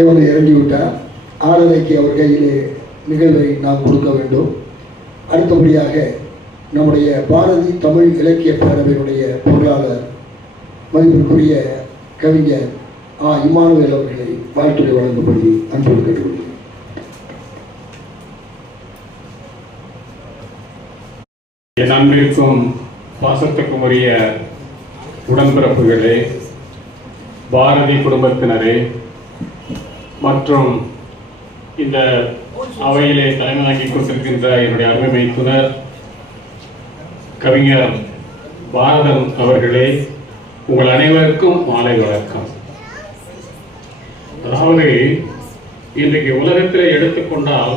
தேவனை இறங்கிவிட்டார். ஆளுநரைக்கு அவர் கையிலே நிகழ்வை நாம் கொடுக்க வேண்டும். அடுத்தபடியாக நம்முடைய பாரதி தமிழ் இலக்கிய பேரவையினுடைய பொருளாளர் மதிப்பிற்குரிய கவிஞர் ஆ. இமானுவேல் அவர்களை வாழ்த்துறை வழங்கும்படி அன்போடு கேட்டுக்கொள்கிறேன். என் அன்பிற்கும் பாசத்துக்கும் உரிய உடன்பிறப்புகளே பாரதி குடும்பத்தினரே மற்றும் இந்த அவையிலே தலைமை கொண்டிருக்கின்ற என்னுடைய அருமை வைத்துனர் கவிஞர் பாரதன் அவர்களே உங்கள் அனைவருக்கும் மாலை வணக்கம். அதாவது இன்றைக்கு உலகத்திலே எடுத்துக்கொண்டால்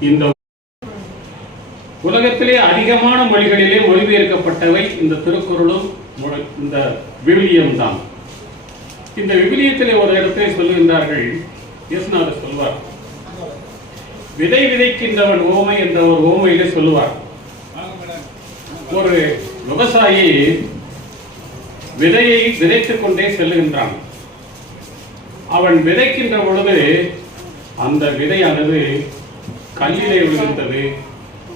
இந்த உலகத்திலே அதிகமான மொழிகளிலே மொழிபெயர்க்கப்பட்டவை இந்த திருக்குறளும் இந்த விவிலியம் தான் இந்த விவிலியத்திலே ஒரு இடத்திலே சொல்லுகின்றார்கள். இயேசுநாதர் சொல்வார். விதை விதைக்கின்றவன் ஓமை என்ற ஒரு ஓமையிலே சொல்லுவார். ஒரு விவசாயி விதையை விதைத்துக் கொண்டே செல்லுகின்றான். அவன் விதைக்கின்ற பொழுது அந்த விதையானது கல்லிலே விழுகின்றது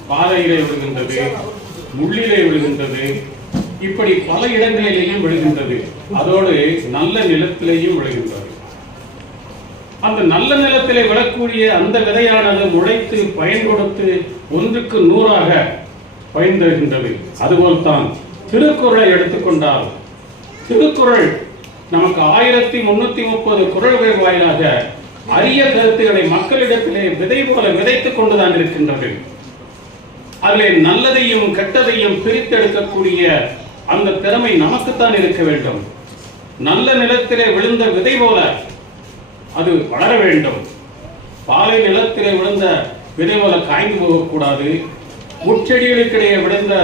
பாறையிலே விழுகின்றது முள்ளிலே விழுகின்றது இப்படி பல இடங்களிலேயும் விழுகின்றது. அதோடு நல்ல நிலத்திலேயும் விழுகின்றது. அந்த நல்ல நிலத்திலே விழக்கூடிய அந்த விதையானது முளைத்து பயன் கொடுத்து ஒன்றுக்கு நூறாக பயன் தருகின்றது அதுபோல்தான் திருக்குறளை எடுத்துக்கொண்டால் திருக்குறள் நமக்கு ஆயிரத்தி முன்னூத்தி முப்பது குறள்கள் வாயிலாக அரிய கருத்துக்களை மக்களிடத்திலே விதை போல விதைத்துக் கொண்டுதான் இருக்கின்றது. அதிலே நல்லதையும் கெட்டதையும் பிரித்தெடுக்கக்கூடிய அந்த திறமை நமக்குத்தான் இருக்க வேண்டும். நல்ல நிலத்திலே விழுந்த விதை போல அது வளர வேண்டும். பாலை நிலத்திலே விழுந்த விதை போல காய்ந்து போகக்கூடாது. முச்செடிகளுக்கிடையே விழுந்த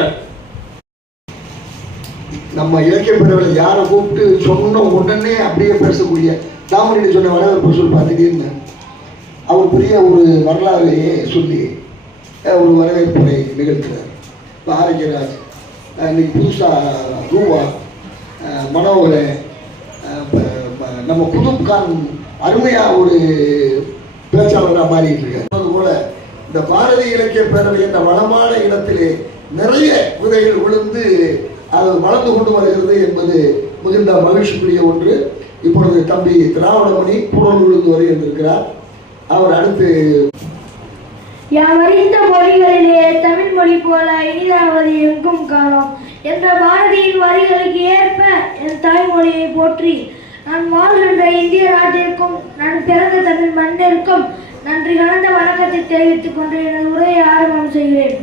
நம்ம இலக்கிய பேரவையில் யாரை கூப்பிட்டு சொன்ன உடனே அப்படியே பேசக்கூடிய தாமரை சொன்ன வரவேற்பு சொல்லுப்பா திடீர்னு அவர் பெரிய ஒரு வரலாறையே சொல்லி ஒரு வரவேற்புரை நிகழ்த்துறார். இப்போ ஆரோக்கியராஜ் இன்னைக்கு புதுசாக ரூபா அஹ், நம்ம குதுப்கான் அருமையாக ஒரு பேச்சாளராக மாறிட்டு இருக்காரு அது போல இந்த பாரதி இலக்கிய பேரவை என்ற வளமான இடத்திலே நிறைய விதைகள் விழுந்து அது வளர்ந்து கொண்டு வருகிறது என்பது மிகுந்த மகிழ்ச்சிக்குரிய ஒன்று. இப்பொழுது தம்பி திராவிடமணி புறல் விழுந்து வருகின்றிருக்கிறார் அவர் அடுத்து யாவறிந்த மொழிகளிலே தமிழ் மொழி போல இனிதாவது எங்கும் காணோம். என்ற பாரதியின் வரிகளுக்கு ஏற்ப என் தாய்மொழியை போற்றி நான் வாழ்கின்ற இந்திய நாட்டிற்கும் நான் பிறந்த தமிழ் மண்ணிற்கும் நன்றி கலந்த வணக்கத்தை தெரிவித்துக் கொண்டு எனது உரையை ஆரம்பம் செய்கிறேன்.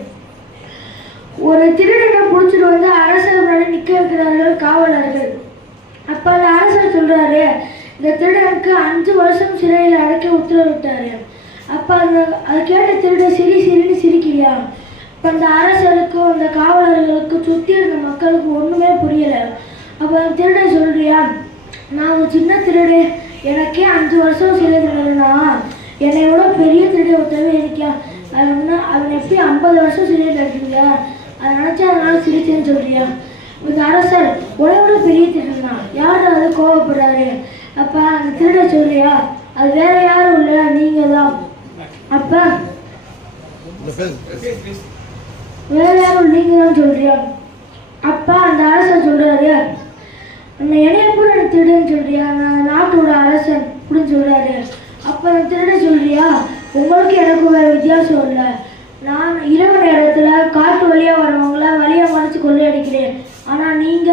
ஒரு திருடனை பிடிச்சிட்டு வந்து அரசர் முன்னாடி நிற்க வைக்கிறார்கள் காவலர்கள். அப்போ அந்த அரசர் சொல்றாரு இந்த திருடனுக்கு அஞ்சு வருஷம் சிறையில் அடைக்க உத்தரவிட்டாரு. அப்போ அந்த அது கேட்ட திருட சிரி சிரின்னு சிரிக்கிறியா? இப்போ அந்த அரசருக்கும் அந்த காவலர்களுக்கு சுற்றி இருந்த மக்களுக்கு ஒன்றுமே புரியலை. அப்போ அந்த திருடன் சொல்கிறியா நான் ஒரு சின்ன திருடு எனக்கே அஞ்சு வருஷம் சிறை தண்டனா என்னை விட பெரிய திருடு ஒருத்தவே இருக்கியா? அவன் அவன் எப்படி ஐம்பது வருஷம் சிறை இருக்கீங்க அதை நினச்சா அதனால சிரிச்சேன்னு சொல்கிறியா இந்த அரசர் உலகோட பெரிய திருடனா? யார் அது கோவப்படுறாரு? அப்போ அந்த திருட சொல்கிறியா அது வேற யாரும் இல்லை. நீங்கள் தான் அப்ப வேற யாரும் நீங்க தான் சொல்றியா? அப்ப அந்த அரசர் சொல்றாரு அந்த என்னைய கூட எனக்கு திருடுன்னு சொல்றியா? நான் நாட்டோட அரசன் அப்படின்னு சொல்றாரு. அப்ப அந்த திருட சொல்றியா? உங்களுக்கு எனக்கு வேற வித்தியாசம் இல்லை. நான் இரவு நேரத்துல காட்டு வழியா வரவங்கள வழியா மறைச்சு கொள்ளையடிக்கிறேன். ஆனா நீங்க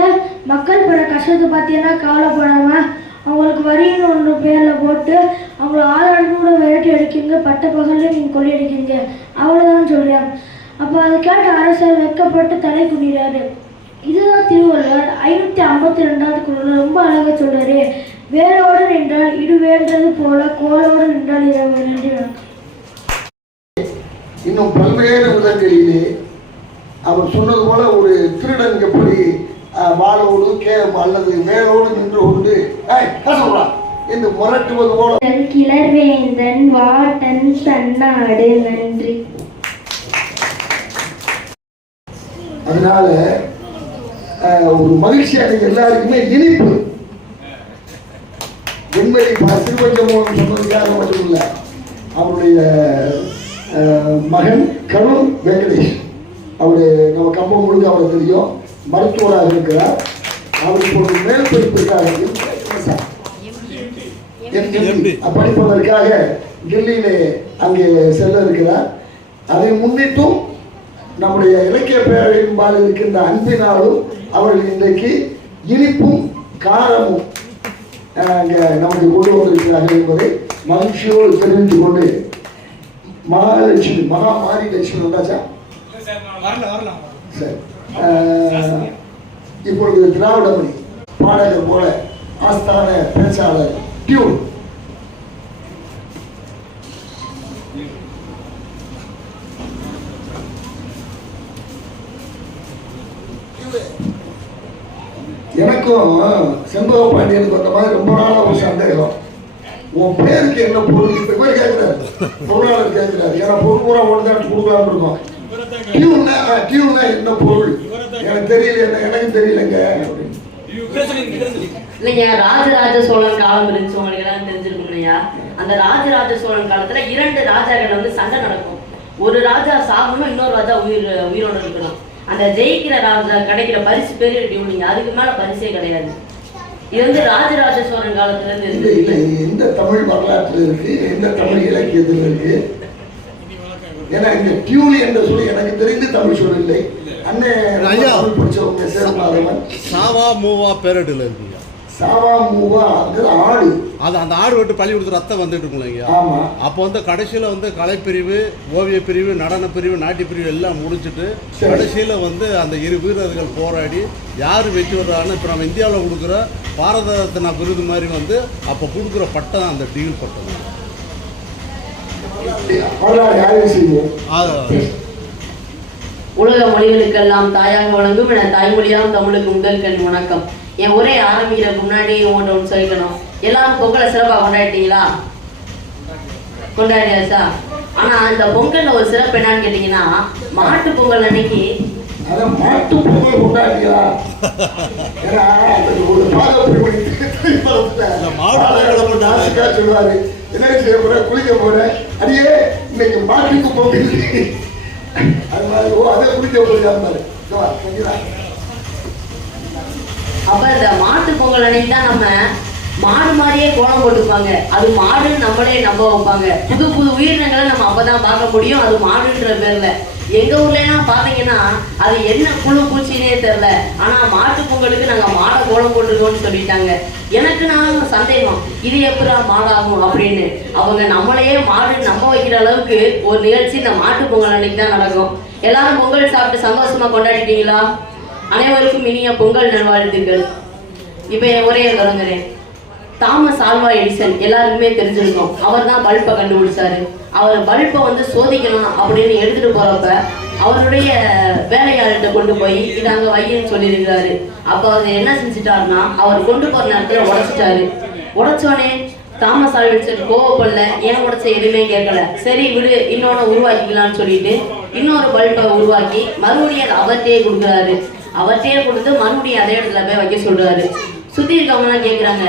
மக்கள் பட கஷ்டத்தை பார்த்தீங்கன்னா கவலைப்படாம அவங்களுக்கு வரின்னு ஒன்று பேரில் போட்டு அவங்கள ஆளாடுனோட விரட்டி அடிக்கீங்க பட்ட பகல்ல நீங்கள் கொள்ளையடிக்கிறீங்க. அவ்வளோதான் சொல்கிறேன் அப்போ அதை கேட்ட அரசர் வெட்கப்பட்டு தலை குனிறாரு இதுதான் திருவள்ளுவர் ஐநூத்தி ஐம்பத்தி ரெண்டாவது குரல் ரொம்ப அழகாக சொல்கிறாரு வேரோடு நின்றால் இடு வேண்டது போல கோலோடு நின்றால் இரவு நன்றி வணக்கம் இன்னும் பல்வேறு விதங்களிலே அவர் சொன்னது போல ஒரு திருடன் எப்படி வாளோடு கே அல்லது வேலோடு நின்று கொண்டு "ஏய், கசவுடா" என்று முரட்டுவது போல கிளர்வேந்தன் வாட்டன் தன்னாடு நன்றி. அதனால ஒரு மகிழ்ச்சி அன்னைக்கு எல்லாருக்குமே இனிப்பு. வெண்மதி திருவஞ்சமோகன் சொன்னதுக்காக மட்டும் இல்லை அவருடைய மகன் கருண் வெங்கடேஷ். அவர் நம்ம கம்பம் முழுக்க அவருக்கு தெரியும். மருத்துவராக இருக்கிறார். அவர் ஒரு மேல் படிப்பிற்காக படிப்பதற்காக டெல்லியிலே அங்கே செல்ல இருக்கிறார் அதை முன்னிட்டும் நம்முடைய இலக்கிய பேரவையின்பால் இருக்கின்ற அன்பினாலும் அவர்கள் இன்றைக்கு இனிப்பும் காரமும் அங்கே நமக்கு கொண்டு வந்திருக்கிறார்கள் என்பதை மகிழ்ச்சியோடு தெரிவித்து கொண்டு மகாலட்சுமி மகா மாரி லட்சுமி வந்தாச்சா சரி. இப்பொழுது திராவிட மொழி பாடகர் போல ஆஸ்தான பேச்சாளர் டியூன். எனக்கும் செண்பக பாண்டியனுக்கு வந்த மாதிரி ரொம்ப நாளாக ஒரு சந்தேகம். உன் பேருக்கு என்ன பொருள்? இப்போ போய் கேட்குறாரு பொருளாளர் கேட்குறாரு ஏன்னா பொருள் பூரா ஒன்று தான் கொடுக்கலாம்னு இருக்கோம். டியூன்னா டியூன்னா என்ன பொருள்? எனக்கு தெரியல எனக்கு தெரியலங்க. இல்லைங்க ராஜராஜ சோழன் காலம் இருந்துச்சு உங்களுக்கு எல்லாம் தெரிஞ்சிருக்கும் இல்லையா? அந்த ராஜராஜ சோழன் காலத்துல இரண்டு ராஜாக்கள் வந்து சண்டை நடக்கும். ஒரு ராஜா சாகணும் இன்னொரு ராஜா உயிர் உயிரோட இருக்கணும். அந்த ஜெயிக்கிற ராஜா கிடைக்கிற பரிசு பேரு டியூனிங் அதுக்கு மேல பரிசே கிடையாது. இது வந்து ராஜராஜ சோழன் காலத்துல இருந்து எந்த தமிழ் வரலாற்றுல இருக்கு எந்த தமிழ் இலக்கியத்தில் இருக்கு. ஏன்னா இந்த டியூன் என்ற சொல்லி எனக்கு தெரிந்து தமிழ் சொல் இல்லை. அண்ணன் படிச்சவங்க சேரமாதவன் சாவா மூவா பேரடில் இருக்குங்க. சாவா மூவா அது ஆடு. அது அந்த ஆடு விட்டு பள்ளி கொடுத்து ரத்தம் வந்துட்டு இருக்குங்க ஆமா. அப்போ வந்து கடைசியில் வந்து கலைப்பிரிவு ஓவிய பிரிவு நடன பிரிவு நாட்டிய பிரிவு எல்லாம் முடிச்சுட்டு. கடைசியில் வந்து அந்த இரு வீரர்கள் போராடி யார் வெற்றி பெறான்னு இப்போ நம்ம இந்தியாவில் கொடுக்குற பாரத ரத்னா விருது மாதிரி வந்து அப்போ கொடுக்குற பட்டம் அந்த டீல் பட்டம் வரலாறு ஆய்வு செய்வோம் அது உலக மொழிகளுக்கெல்லாம் தாயாக வழங்கும் என தாய்மொழியாம் தமிழுக்கு முதல் கண் வணக்கம். என் உரை ஆரம்பிக்கிறதுக்கு முன்னாடி உங்கள்கிட்ட ஒன்று சொல்லிக்கணும். எல்லாரும் பொங்கலை சிறப்பாக கொண்டாடிட்டீங்களா? கொண்டாடியாச்சா ஆனா இந்த பொங்கல்ல ஒரு சிறப்பு என்னன்னு கேட்டீங்கன்னா மாட்டு பொங்கல் அன்னைக்கு மாட்டு பொங்கல் கொண்டாடியா ஒரு சொல்லுவாரு என்ன செய்ய போற? குளிக்க போற? அடியே இன்னைக்கு மாட்டுக்கு அது மாதிரி ஓ அதை குளிக்க போறியாரு அப்ப இந்த மாட்டு பொங்கல் அன்னைக்கு தான் நம்ம மாடு மாதிரியே கோலம் போட்டுப்பாங்க அது மாடுன்னு நம்மளே நம்ப வைப்பாங்க. புது புது உயிரினங்களை நம்ம அப்பதான் பார்க்க முடியும். அது மாடுன்ற பேர்ல. எங்க ஊர்லலாம் பாத்தீங்கன்னா அது என்ன புழு பூச்சினே தெரியல. ஆனா மாட்டு பொங்கலுக்கு நாங்க மாடை கோலம் போட்டுருக்கோம்னு சொல்லிட்டாங்க. எனக்கு நான் சந்தேகம். இது எப்படா மாடாகும் அப்படின்னு. அவங்க நம்மளையே மாடு நம்ப வைக்கிற அளவுக்கு ஒரு நிகழ்ச்சி இந்த மாட்டு பொங்கல் அன்னைக்கு தான் நடக்கும். எல்லாரும் பொங்கல் சாப்பிட்டு சந்தோஷமா கொண்டாடிட்டீங்களா? அனைவருக்கும் இனிய பொங்கல் நல்வாழ்த்துக்கள். இப்போ என் உரையை தொடங்குறேன் தாமஸ் ஆல்வா எடிசன் எல்லாருக்குமே தெரிஞ்சிருக்கும். அவர் தான் பல்பை கண்டுபிடிச்சாரு. அவர் பல்பை வந்து சோதிக்கணும் அப்படின்னு எடுத்துட்டு போறப்ப அவருடைய வேலையாளர்கிட்ட கொண்டு போய் இதை அங்க வையின்னு சொல்லியிருக்கிறாரு. அப்போ அவர் என்ன செஞ்சுட்டாருன்னா அவர் கொண்டு போற நேரத்துல உடைச்சிட்டாரு. உடைச்சோடனே தாமஸ் ஆல்வா கோவப்படல ஏன் உடைச்ச எதுவுமே கேட்கல. சரி விடு இன்னொன்னு உருவாக்கிக்கலாம்னு சொல்லிட்டு இன்னொரு பல்பை உருவாக்கி மறுபடியும் அதை அவர்கிட்டயே கொடுக்குறாரு. அவர்கிட்டயே கொடுத்து மறுபடியும் அதே இடத்துல போய் வைக்க சொல்றாரு. சுத்தி இருக்கவங்கலாம் கேக்குறாங்க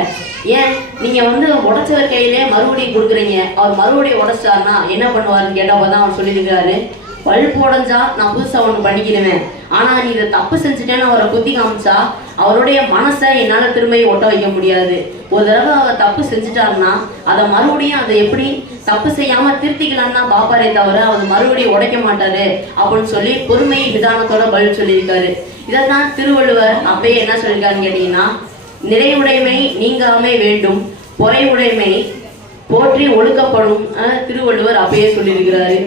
ஏன்? நீங்க வந்து உடைச்சவர் கையிலே மறுபடியும் கொடுக்குறீங்க. அவர் மறுபடியும் உடைச்சாருன்னா என்ன பண்ணுவாருன்னு கேட்டப்ப தான் அவர் சொல்லியிருக்காரு பல்ப் உடஞ்சா நான் புதுசாக ஒன்று பண்ணிக்கிடுவேன். ஆனால் நீ இதை தப்பு செஞ்சுட்டேன்னு அவரை குத்தி காமிச்சா அவருடைய மனசை என்னால் திரும்பி ஒட்ட வைக்க முடியாது. ஒரு தடவை அவர் தப்பு செஞ்சுட்டாருன்னா அதை மறுபடியும் அதை எப்படி தப்பு செய்யாமல் திருத்திக்கலாம்னு தான் பாப்பாரே தவிர அவர் மறுபடியும் உடைக்க மாட்டாரு அப்படின்னு சொல்லி பொறுமை நிதானத்தோட பதில் சொல்லியிருக்காரு. தான் திருவள்ளுவர் அப்பயே என்ன சொல்லியிருக்காருன்னு கேட்டிங்கன்னா நிறைவுடைமை நீங்காமை வேண்டும். பொறைவுடைமை போற்றி ஒழுக்கப்படும் திருவள்ளுவர் அப்பயே சொல்லியிருக்கிறாரு.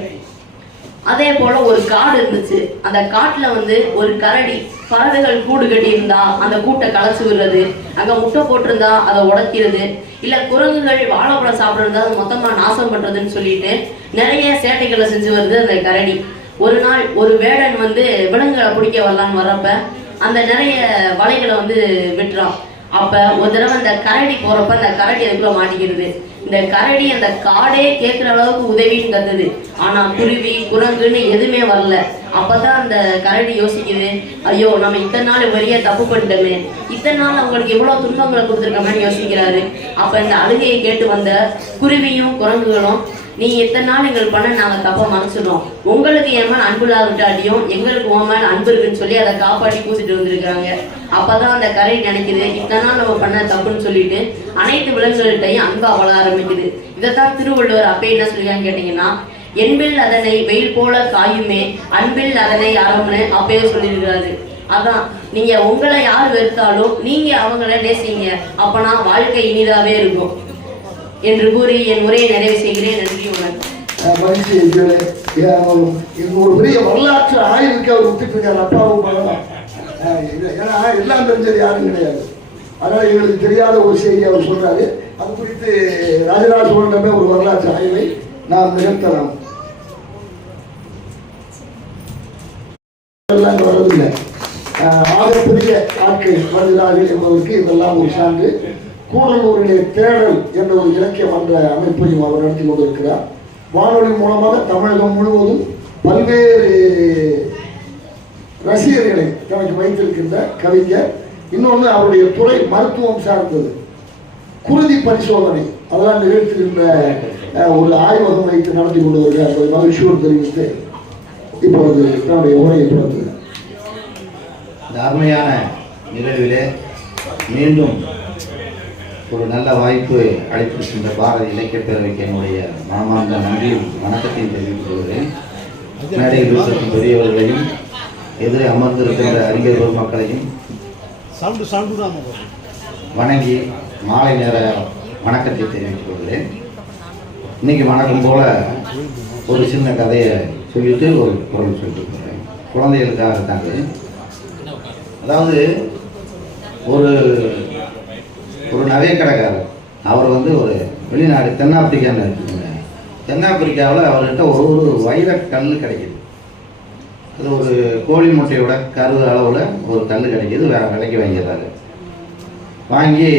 அதே போல ஒரு காடு இருந்துச்சு. அந்த காட்டுல வந்து ஒரு கரடி பறவைகள் கூடு கட்டி இருந்தா அந்த கூட்டை களைச்சு விடுறது. அங்க முட்டை போட்டிருந்தா அதை உடைக்கிறது. இல்ல குரங்குகள் வாழைப்பழம் சாப்பிடுறதா அது மொத்தமா நாசம் பண்றதுன்னு சொல்லிட்டு நிறைய சேட்டைகளை செஞ்சு வருது அந்த கரடி. ஒரு நாள் ஒரு வேடன் வந்து விலங்குகளை பிடிக்க வரலான்னு வர்றப்ப அந்த நிறைய வலைகளை வந்து விட்டுறான். அப்ப ஒரு தடவை அந்த கரடி போறப்ப அந்த கரடி அதுக்குள்ள மாட்டிக்கிறது இந்த கரடி அந்த காடே கேட்குற அளவுக்கு உதவின்னு கத்துது ஆனா குருவி குரங்குன்னு எதுவுமே வரல. அப்பதான் அந்த கரடி யோசிக்குது ஐயோ நம்ம இத்தனை நாள் வரைய தப்பு பண்ணிட்டோமே. இத்தனை நாள் அவங்களுக்கு எவ்வளவு துன்பங்களை கொடுத்துருக்கோமேன்னு யோசிக்கிறாரு. அப்ப இந்த அழுகையை கேட்டு வந்த குருவியும் குரங்குகளும் நீ இத்தனை நாள் எங்களுக்கு பண்ண நாங்கள் தப்பா மறைச்சிடும் உங்களுக்கு என் மேல அன்பு எங்களுக்கு உன் மேல அன்பு இருக்குன்னு சொல்லி அதை காப்பாற்றி கூட்டிட்டு வந்திருக்காங்க அப்பதான் அந்த கரை நினைக்குது. இத்தனை நாள் நம்ம பண்ண தப்புன்னு சொல்லிட்டு அனைத்து விலங்குகள்கிட்டையும் அன்பு அவள ஆரம்பிக்குது. இதைத்தான் திருவள்ளுவர் அப்பே என்ன சொல்லியான்னு கேட்டீங்கன்னா என்பில் அதனை வெயில் போல காயுமே அன்பில் அதனை அறம்னு அப்பயே சொல்லியிருக்கிறாரு. அதான் நீங்க உங்களை யார் வெறுத்தாலும் நீங்க அவங்கள நேசிங்க. அப்பனா வாழ்க்கை இனிதாவே இருக்கும். என்று கூறி என் உரையை நிறைவு செய்கிறேன். நன்றி வணக்கம். மகிழ்ச்சி ஒரு பெரிய வரலாற்று ஆய்வுக்கு அவர் விட்டுட்டு இருக்காரு அப்பாவும் ஏன்னா எல்லாம் தெரிஞ்சது யாரும் கிடையாது. அதனால எங்களுக்கு தெரியாத ஒரு செய்தி அவர் சொல்றாரு. அது குறித்து ராஜராஜ சோழனமே ஒரு வரலாற்று ஆய்வை நாம் நிகழ்த்தலாம். இதெல்லாம் வரதில்லை ஆகப்பெரிய ஆட்கள் வருகிறார்கள் என்பதற்கு இதெல்லாம் ஒரு சான்று. கூடலூரிலே தேடல் என்ற ஒரு இலக்கிய மன்ற அமைப்பையும் அவர் நடத்தி கொண்டிருக்கிறார். வானொலி மூலமாக தமிழகம் முழுவதும் பல்வேறு ரசிகர்களை தனக்கு வைத்திருக்கின்ற கவிஞர் இன்னொன்று அவருடைய துறை மருத்துவம் சார்ந்தது. குருதி பரிசோதனை அதெல்லாம் நிகழ்த்துகின்ற ஒரு ஆய்வகம் வைத்து நடத்தி கொண்டு வருகிறார் என்பதை மகிழ்ச்சியோடு தெரிவித்து இப்பொழுது தன்னுடைய உரையை தொடர்ந்து இந்த அருமையான நிகழ்விலே மீண்டும் ஒரு நல்ல வாய்ப்பு அளித்திருக்கின்ற பாரதி இலக்கிய பேரவைக்கு என்னுடைய மனமார்ந்த நன்றியும் வணக்கத்தையும் தெரிவித்துக் கொள்கிறேன். மேடையில் வீட்டிற்கும் பெரியவர்களையும் எதிரே அமர்ந்திருக்கின்ற அறிஞர் பெருமக்களையும். வணங்கி மாலை நேர வணக்கத்தை தெரிவித்துக் கொள்கிறேன். இன்னைக்கு வணக்கம் போல ஒரு சின்ன கதையை சொல்லிட்டு ஒரு குரல் சொல்லிட்டு குழந்தைகளுக்காக தாங்க அதாவது ஒரு ஒரு நகை கடைக்காரர். அவர் வந்து ஒரு வெளிநாடு தென்னாப்பிரிக்கான்னு இருக்குங்க. தென்னாப்பிரிக்காவில் அவர்கிட்ட ஒரு ஒரு வைரக் கல் கிடைக்குது. அது ஒரு கோழி முட்டையோட கரு அளவில் ஒரு கல் கிடைக்கிது. வேற விலைக்கு வாங்கிடுறாரு. வாங்கி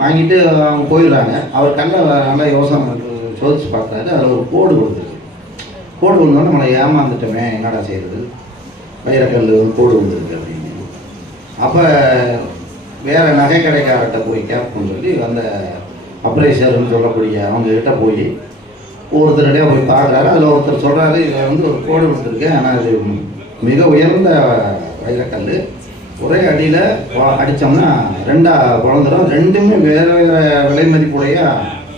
வாங்கிட்டு அவங்க போயிடுறாங்க. அவர் கல்லை நல்லா யோசனை சோதிச்சு பார்த்தாரு அதில் ஒரு கோடு கொடுத்துருக்கு. கோடு விழுந்தோடனே நம்மளை ஏமாந்துட்டோமே என்னடா செய்கிறது வைரக்கல் கோடு வந்துருக்கு அப்படின்னு. அப்போ வேற நகை கடைக்காரர்கிட்ட போய் கேட்போம்னு சொல்லி அந்த அப்ரைசர்னு சொல்லக்கூடிய அவங்க கிட்ட போய் ஒருத்தருடைய போய் பார்க்குறாரு. அதில் ஒருத்தர் சொல்கிறாரு இதில் வந்து ஒரு கோடு கொடுத்துருக்கேன் ஆனால் இது மிக உயர்ந்த வைரக்கல் ஒரே அடியில் அடித்தோம்னா ரெண்டா குழந்துடும் ரெண்டுமே வேறு வேறு விலை மதிப்புடைய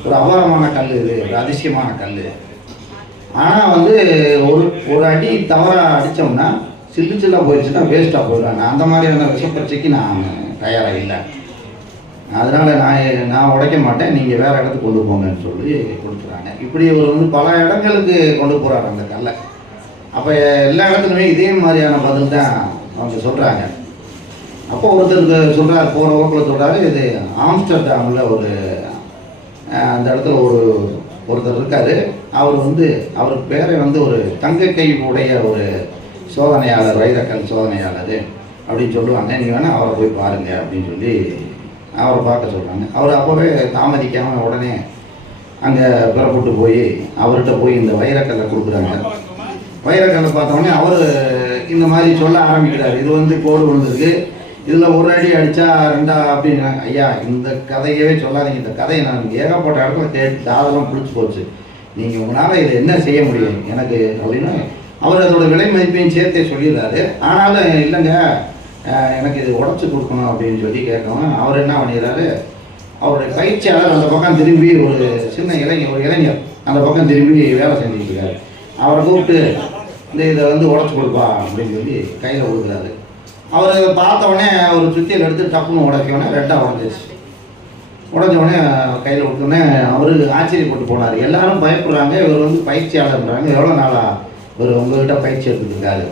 ஒரு அபாரமான கல் இது. ஒரு அதிசயமான கல் ஆனால் வந்து ஒரு ஒரு அடி தவறாக அடித்தோம்னா சில்லு சில்லாக போயிடுச்சுன்னா வேஸ்ட்டாக போயிடுவாங்க அந்த மாதிரியான விஷப்பரீட்சைக்கு நான் தயாராக இல்லை அதனால் நான் நான் உடைக்க மாட்டேன். நீங்கள் வேறு இடத்துக்கு கொண்டு போங்கன்னு சொல்லி கொடுத்துறாங்க. இப்படி ஒரு வந்து பல இடங்களுக்கு கொண்டு போகிறாங்க அந்த கல்லை. அப்போ எல்லா இடத்துலையுமே இதே மாதிரியான பதில் தான் அவங்க சொல்கிறாங்க அப்போ ஒருத்தருக்கு சொல்கிறார் போகிற ஓக்கில் சொல்கிறாரு இது ஆம்ஸ்டர்டாமில் ஒரு அந்த இடத்துல ஒரு ஒருத்தர் இருக்கார். அவர் வந்து அவர் பேரை வந்து ஒரு தங்க கை உடைய ஒரு சோதனையாளர் வைரக்கல் சோதனையாளர் அப்படின்னு சொல்லுவாங்க. நீங்கள் வேணால் அவரை போய் பாருங்கள் அப்படின்னு சொல்லி அவரை பார்க்க சொல்கிறாங்க அவர் அப்போவே தாமதிக்காமல் உடனே அங்கே புறப்பட்டு போய் அவர்கிட்ட போய் இந்த வைரக்கல்லை கொடுக்குறாங்க. வைரக்கல்லை பார்த்தோன்னே அவர் இந்த மாதிரி சொல்ல ஆரம்பிக்கிறார். இது வந்து கோடு விழுந்திருக்கு. இதில் ஒரு அடி அடித்தா ரெண்டா அப்படின்னு. ஐயா இந்த கதையவே சொல்லாதீங்க. இந்த கதையை நான் ஏகப்பட்ட இடத்துல கேட்டு தாதெல்லாம் பிடிச்சி போச்சு. நீங்கள் உங்களால் இதை என்ன செய்ய முடியும்? எனக்கு அப்படின்னு அவர் அதோட விலை மதிப்பையும் சேர்த்தே சொல்லிடுறாரு. ஆனாலும் இல்லைங்க எனக்கு இது உடச்சி கொடுக்கணும் அப்படின்னு சொல்லி கேட்கவும் அவர் என்ன பண்ணிடுறாரு? அவருடைய பயிற்சியாளர் அந்த பக்கம் திரும்பி ஒரு சின்ன இளைஞர் ஒரு இளைஞர் அந்த பக்கம் திரும்பி வேலை செஞ்சுட்டு இருக்காரு. அவரை கூப்பிட்டு இந்த இதை வந்து உடச்சி கொடுப்பா அப்படின்னு சொல்லி கையில் கொடுக்குறாரு. அவர் பார்த்த உடனே ஒரு சுத்தியில் எடுத்து டப்புன்னு உடைக்கவுடனே ரெண்டாக உடஞ்சிச்சு உடஞ்ச உடனே கையில் கொடுத்தோடனே அவர் ஆச்சரியப்பட்டு போனார். எல்லாரும் பயப்படுறாங்க இவர் வந்து பயிற்சியாளர்ன்றாங்க. எவ்வளோ நாளாக ஒரு உங்கள்கிட்ட பயிற்சி எடுத்துருக்காரு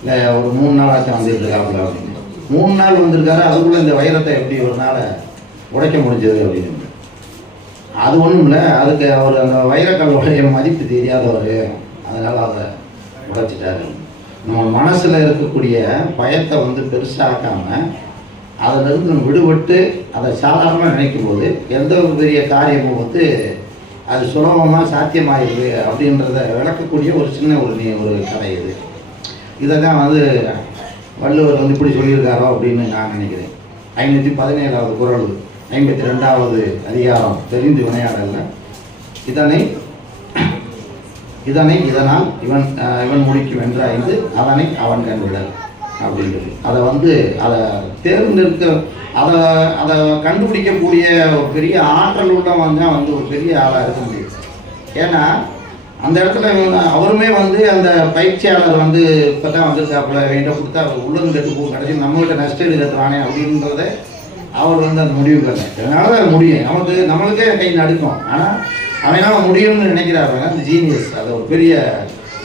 இல்லை ஒரு மூணு நாள் ஆச்சு வந்துட்டு அப்படின்னு. மூணு நாள் வந்திருக்காரு அதுக்குள்ளே இந்த வைரத்தை எப்படி ஒரு நாளை உடைக்க முடிஞ்சது அப்படின்னு. அது ஒன்றும் இல்லை அதுக்கு அவர் அந்த வைரக்கல்லுடைய மதிப்பு தெரியாதவர் அதனால் அதை உடைச்சிட்டாரு. நம்ம மனசில் இருக்கக்கூடிய பயத்தை வந்து பெருசாக்காமல் அதிலிருந்து நம்ம விடுபட்டு அதை சாதாரணமாக நினைக்கும் போது எந்த ஒரு பெரிய காரியமும் வந்து அது சுலபமாக சாத்தியமாயிருது அப்படின்றத விளக்கக்கூடிய ஒரு சின்ன ஒரு ஒரு கதை இது. இதை தான் வந்து வள்ளுவர் வந்து இப்படி சொல்லியிருக்காரோ அப்படின்னு நான் நினைக்கிறேன். ஐநூற்றி பதினேழாவது குறள் ஐம்பத்தி ரெண்டாவது அதிகாரம் தெரிந்து வினையாடல இதனை இதனை இதனால் இவன் இவன் முடிக்கும் என்ற ஐந்து அதனை அவன் கண்டுவிடல். அப்படின்றது அதை வந்து அதை தேர்ந்தெடுக்க அதை அதை கண்டுபிடிக்கக்கூடிய ஒரு பெரிய ஆற்றல் உள்ளவன் தான் வந்து ஒரு பெரிய ஆளாக இருக்க முடியும். ஏன்னா அந்த இடத்துல அவருமே வந்து அந்த பயிற்சியாளர் வந்து இப்போ தான் வந்திருக்காப்புல வேண்டாம் கொடுத்தா அவர் உள்ளது கெட்டு போகும். கடைசி நம்மகிட்ட நஷ்டம் எழுதுறானே அப்படின்றத அவர் வந்து அந்த முடிவு பண்ண அதனால தான் முடியும். நமக்கு நம்மளுக்கே கை நடுக்கும். ஆனால் அவனால முடியும்னு நினைக்கிறாரு. அந்த ஜீனியஸ் அது ஒரு பெரிய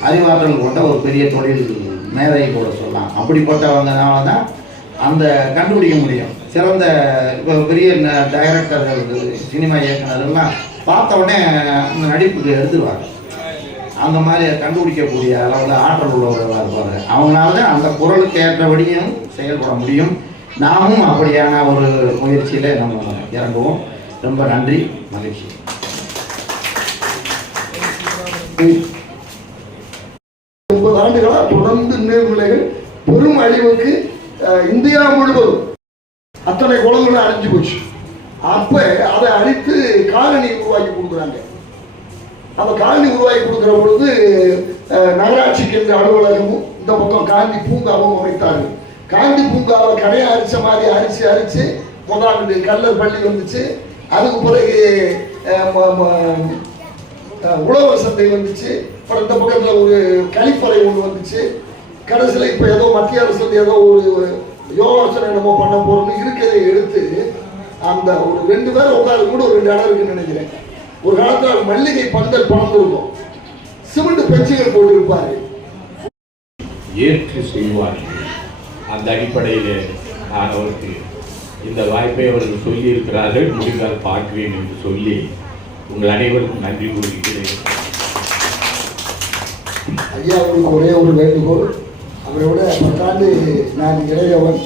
அறிவாற்றல் கொண்ட ஒரு பெரிய தொழில் மேதை கூட சொல்லலாம். அப்படிப்பட்டவங்கனால தான் அந்த கண்டுபிடிக்க முடியும். சிறந்த இப்போ பெரிய டைரக்டர்கள் சினிமா இயக்குனர்கள்லாம் பார்த்த உடனே அந்த நடிப்புக்கு எடுத்துருவாங்க. அந்த மாதிரி கண்டுபிடிக்கக்கூடிய அளவில் ஆற்றல் உள்ளவர்களாக இருப்பாங்க அவங்களால தான் அந்த குரலுக்கு ஏற்றபடியும் செயல்பட முடியும். நாமும் அப்படியான ஒரு முயற்சியில் நம்ம இறங்குவோம். ரொம்ப நன்றி. மகிழ்ச்சி முப்பது ஆண்டுகளாக தொடர்ந்து நீர்நிலைகள் பெரும் அழிவுக்கு இந்தியா முழுவதும் அத்தனை குளங்களும் அழிஞ்சு போச்சு. அப்ப அதை அழித்து காலனி உருவாக்கி கொடுக்குறாங்க. அந்த காலனி உருவாக்கி கொடுக்குற பொழுது நகராட்சி நகராட்சிக்கு அலுவலகமும் இந்த பக்கம் காந்தி பூங்காவும் அமைத்தார்கள். காந்தி பூங்காவை கடையை அரிச்ச மாதிரி அரிச்சு அரிச்சு முதலாண்டு கல்லர் பள்ளி வந்துச்சு. அதுக்கு பிறகு உழவர் சந்தை வந்துச்சு. அப்புறம் இந்த பக்கத்தில் ஒரு கழிப்பறை ஒன்று வந்துச்சு. கடைசியில் இப்போ ஏதோ மத்திய அரசு ஏதோ ஒரு யோகாசனம் என்னமோ பண்ண போறோம்னு இருக்கிறதை எடுத்து அந்த ஒரு ரெண்டு பேர் உட்காந்து கூட ஒரு ரெண்டு இடம் இருக்குன்னு நினைக்கிறேன். ஒரு காலத்தில் மல்லிகை பந்தல் பறந்துருக்கும். சிமெண்ட் பெஞ்சுகள் போட்டிருப்பாரு. ஏற்று செய்வார்கள். அந்த அடிப்படையில் நான் அவருக்கு இந்த வாய்ப்பை அவர்கள் சொல்லியிருக்கிறார்கள். முடிந்தால் பார்க்கிறேன் என்று சொல்லி உங்கள் அனைவருக்கும் நன்றி கூறுகிறேன். ஐயா அவருக்கு ஒரே ஒரு வேண்டுகோள். அவரை விட பத்தாண்டு நான் இளையவன்.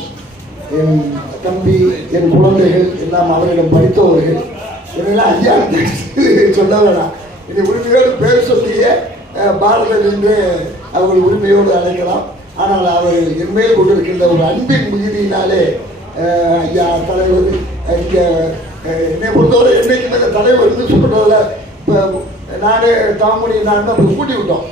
என் தம்பி என் குழந்தைகள் எல்லாம் அவரிடம் படித்தவர்கள். இதெல்லாம் ஐயா சொல்ல வேணாம் இது உரிமையோடு பேர் சொல்லிய அஹ், பாரதன் என்று அவர்கள் உரிமையோடு அழைக்கலாம். ஆனால் அவர் என் மேல் கொண்டிருக்கின்ற ஒரு அன்பின் மிகுதியினாலே ஐயா தலைவர் இங்கே என்னை பொறுத்தவரை என்னைக்குமே இந்த தலைவர் இருந்து சொல்றதில்ல இப்போ நானே தாமொழி நான் தான் கூட்டி விட்டோம்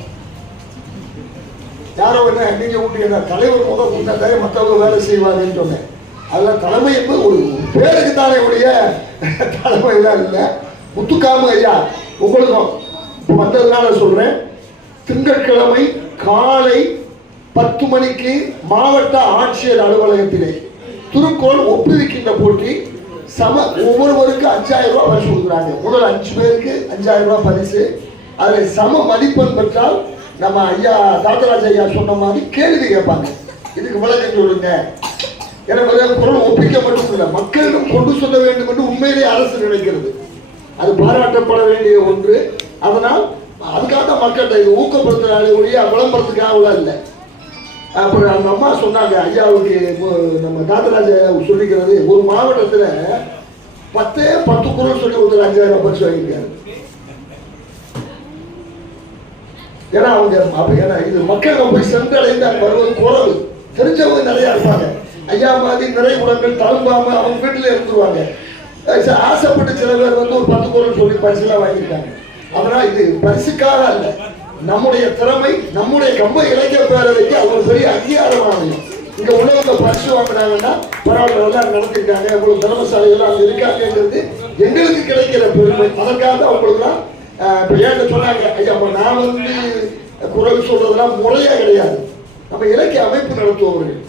யாரோ என்ன நீங்க ஊட்டிங்க தலைவர் முதல் கூட்டாலே மற்றவங்க வேலை செய்வாங்கன்னு சொன்னேன். அதில் தலைமை என்பது ஒரு பேருக்கு தானே உடைய தலைமையெல்லாம் இல்லை. முத்துக்காம ஐயா உங்களுக்கும் இப்போ வந்ததுனால சொல்றேன். திங்கட்கிழமை காலை பத்து மணிக்கு மாவட்ட ஆட்சியர் அலுவலகத்திலே திருக்கோள் ஒப்புவிக்கின்ற போட்டி சம ஒவ்வொருவருக்கு அஞ்சாயிரம் ரூபாய் பரிசு கொடுக்குறாங்க. முதல் அஞ்சு பேருக்கு அஞ்சாயிரம் ரூபாய் பரிசு. அதில் சம மதிப்பெண் பெற்றால் நம்ம ஐயா தாத்தராஜ் ஐயா சொன்ன மாதிரி கேள்வி கேட்பாங்க. இதுக்கு விளக்கம் சொல்லுங்க எனவே குரல் ஒப்பிக்க மட்டும் இல்லை மக்களிடம் கொண்டு சொல்ல வேண்டும் என்று உண்மையிலே அரசு நினைக்கிறது. அது பாராட்டப்பட வேண்டிய ஒன்று. அதனால் அதுக்காக தான் மக்கள்கிட்ட இது ஊக்கப்படுத்துறாங்க ஒழிய விளம்பரத்துக்காக இல்லை. அப்புறம் அந்த அம்மா சொன்னாங்க ஐயாவுக்கு நம்ம தாத்தராஜ சொல்லிக்கிறது ஒரு மாவட்டத்தில் பத்தே பத்து குரல் சொல்லி ஒருத்தர் அஞ்சாயிரம் பரிசு வாங்கியிருக்காரு. ஏன்னா அவங்க அப்ப ஏன்னா இது மக்கள் போய் சென்றடைந்து வருவது குறவு. தெரிஞ்சவங்க நிறைய இருப்பாங்க. ஐயா மாதிரி நிறைய குடங்கள் தழும்பாம அவங்க வீட்டுல இருந்துருவாங்க. ஆசைப்பட்டு சில பேர் வந்து ஒரு பத்து குரல் சொல்லி பரிசுலாம் வாங்கியிருக்காங்க. அதனால் இது பரிசுக்காக அல்ல. நம்முடைய திறமை நம்முடைய கம்ப இலக்கிய பேரவைக்கு அது ஒரு பெரிய அங்கீகாரமானது. அமையும் இங்க உள்ளவங்க பரிசு வாங்கினாங்கன்னா பரவாயில்ல நல்லா நடத்திருக்காங்க. இவ்வளவு திறமசாலிகள் அங்க இருக்காங்கங்கிறது எங்களுக்கு கிடைக்கிற பெருமை. அதற்காக அவங்களுக்கு தான் இப்போ ஏன்னு சொன்னாங்க? ஐயா அப்ப நான் வந்து குரல் சொல்றதுலாம் முறையா கிடையாது. நம்ம இலக்கிய அமைப்பு நடத்துபவர்கள்.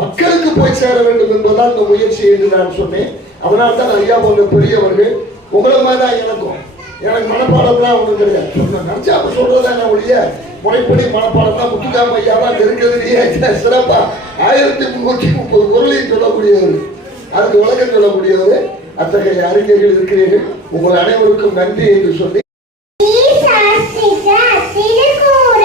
மக்களுக்கு போய் சேர வேண்டும் என்பதுதான் இந்த முயற்சி என்று நான் சொன்னேன். அதனால தான் ஐயா போன்ற பெரியவர்கள். உங்களை மாதிரி தான் எனக்கும். எனக்கு மனப்பாடம்லாம் ஒன்றும் கிடையாது. சொன்ன நினச்சா அப்போ சொல்றதானே ஒழிய முறைப்படி மனப்பாடம் தான் முத்துக்காம ஐயா தான் இருக்கிறதுலையே சிறப்பா ஆயிரத்தி முன்னூற்றி முப்பது குரலையும் சொல்லக்கூடியவர். அதுக்கு விளக்கம் சொல்லக்கூடியவர். அத்தகைய அறிஞர்கள் இருக்கிறீர்கள். உங்கள் அனைவருக்கும் நன்றி என்று சொல்லி gracias, gracias.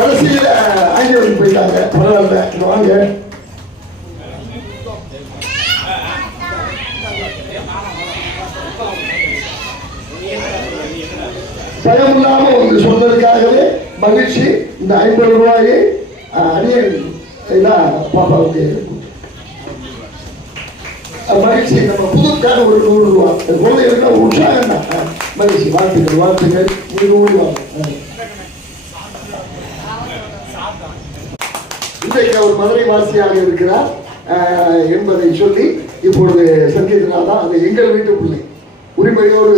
கடைசியில் ஆங்கிலம் போயிட்டாங்க. பரவாயில்ல இங்க வாங்க. பயம் இல்லாம வந்து சொன்னதுக்காகவே மகிழ்ச்சி. இந்த ஐம்பது ரூபாயை அஹ், பாப்பாவுக்கு மகிழ்ச்சி. நம்ம புதுக்கான ஒரு நூறு ரூபா. இந்த உற்சாகம் தான் மகிழ்ச்சி. வாழ்த்துக்கள் வாழ்த்துக்கள். நூறு ஓடி வாங்க இன்றைக்கு அவர் மதுரை வாசியாக இருக்கிறார். என்பதை சொல்லி இப்பொழுது சங்கீதனா தான் அந்த எங்கள் வீட்டு பிள்ளை. உரிமையோடு